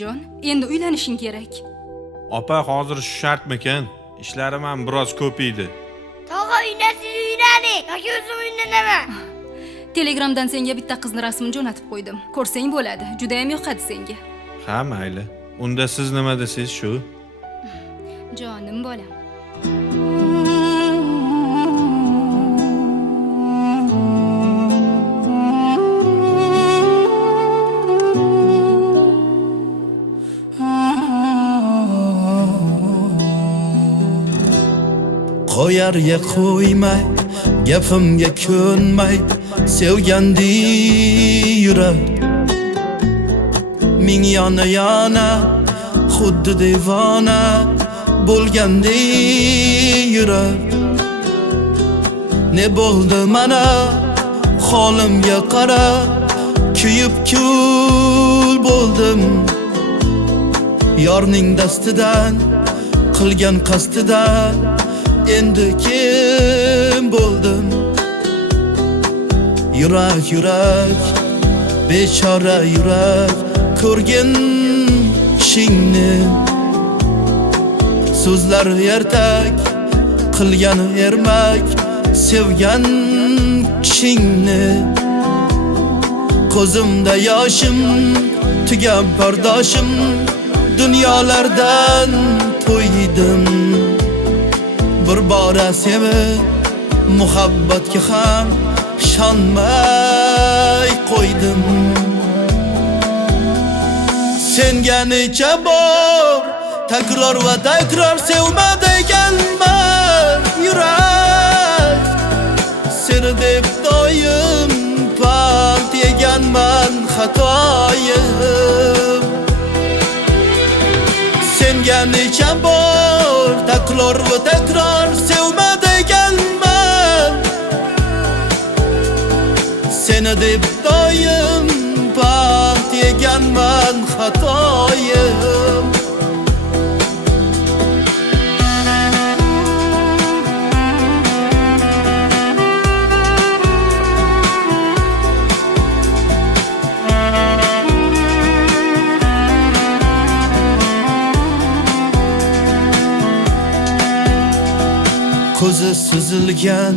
Jon, endi uylanishing kerak. Opa, hozir shu shartmikan? Ishlarim ham biroz ko'paydi. Tog'a uynasiz uylaning, yoki o'zim uylanaman. Telegramdan senga bitta qizni rasmini jo'natib qo'ydim. Ko'rsang bo'ladi. Juda ham yoqadi senga. Ha, mayli. Unda siz nima desiz shu? Jonim bolam. Qo'yarga qo'ymay, gapimga ko'nmay, sevgandi yurak. Ming yana xuddi devona bo'lgandi yurak. Ne bo'ldi mana holimga qara, kuyib kul bo'ldim. Yorning dastidan qilgan qasdidan endi kim bo'ldim? Yurak, yurak, bechora yurak, ko'rgin kishingni. So'zlar ertak, qilgan ermak, sevgan kishingni. Ko'zimda yoshim, tugab bardoshim, dunyolardan to'ydim. Bir bora sevib, muhabbatga ham ishonmay qo'ydim. Senga necha bor takror va takror sevma deganman yurak. Seni deb doim pand yeganman xatoyim. Senga necha bor takror va takror sevma deganman. Seni deb doim pand yeganman xatoyim. Ko'zi suzilgan,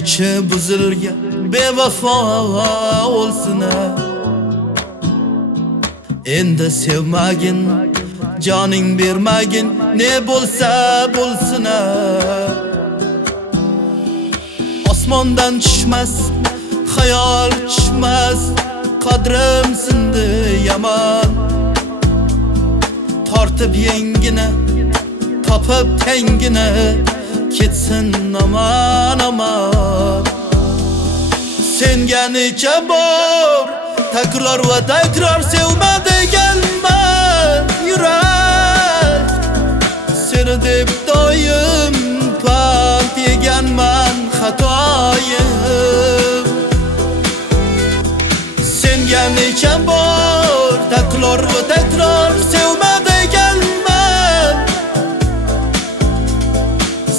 ichi buzilgan bevafo o'lsin. Endi sevmagin, joning bermagin, ne bo'lsa bo'lsin. Osmondan tushmas, xayol tushmas, qadrim sindi yomon. Tortib yengini, topib tengini, ketsin aman aman. Senga necha bor takror va takror sevma deganman yurak. Seni deb doim pand yeganman xatoyim. Senga necha bor takror va takror sevma deganman.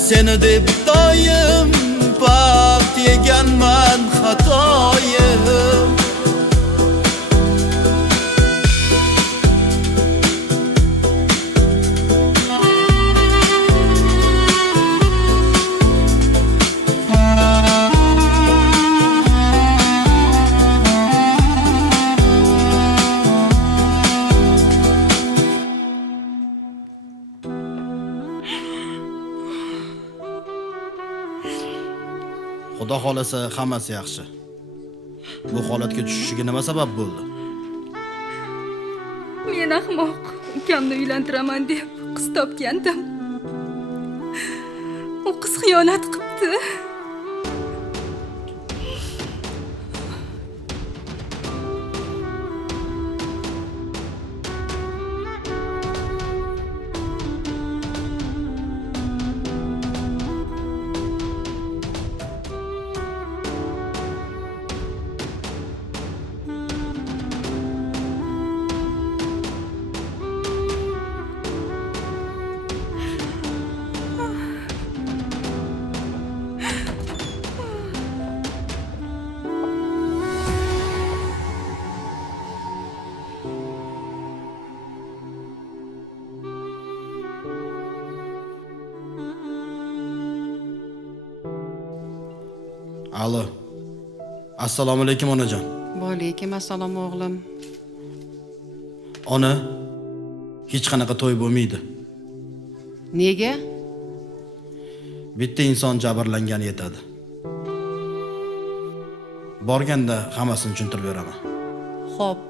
Seni deb doim pand yeganman xatoyim. Xudo xolasa hammasi yaxshi. Bu holatga tushishiga nima sabab bo'ldi? Men ahmoq ukamni uylantiraman deb qiz topgandim. U qiz xiyonat qilibdi. Alo. Assalomu alaykum onajon. Va alaykum assalom o'g'lim. Ona, hech qanaqa to'y bo'lmaydi. Nega? Bitta inson jabrlangani yetadi. Borganda hammasini tushuntirib beraman. Xo'p.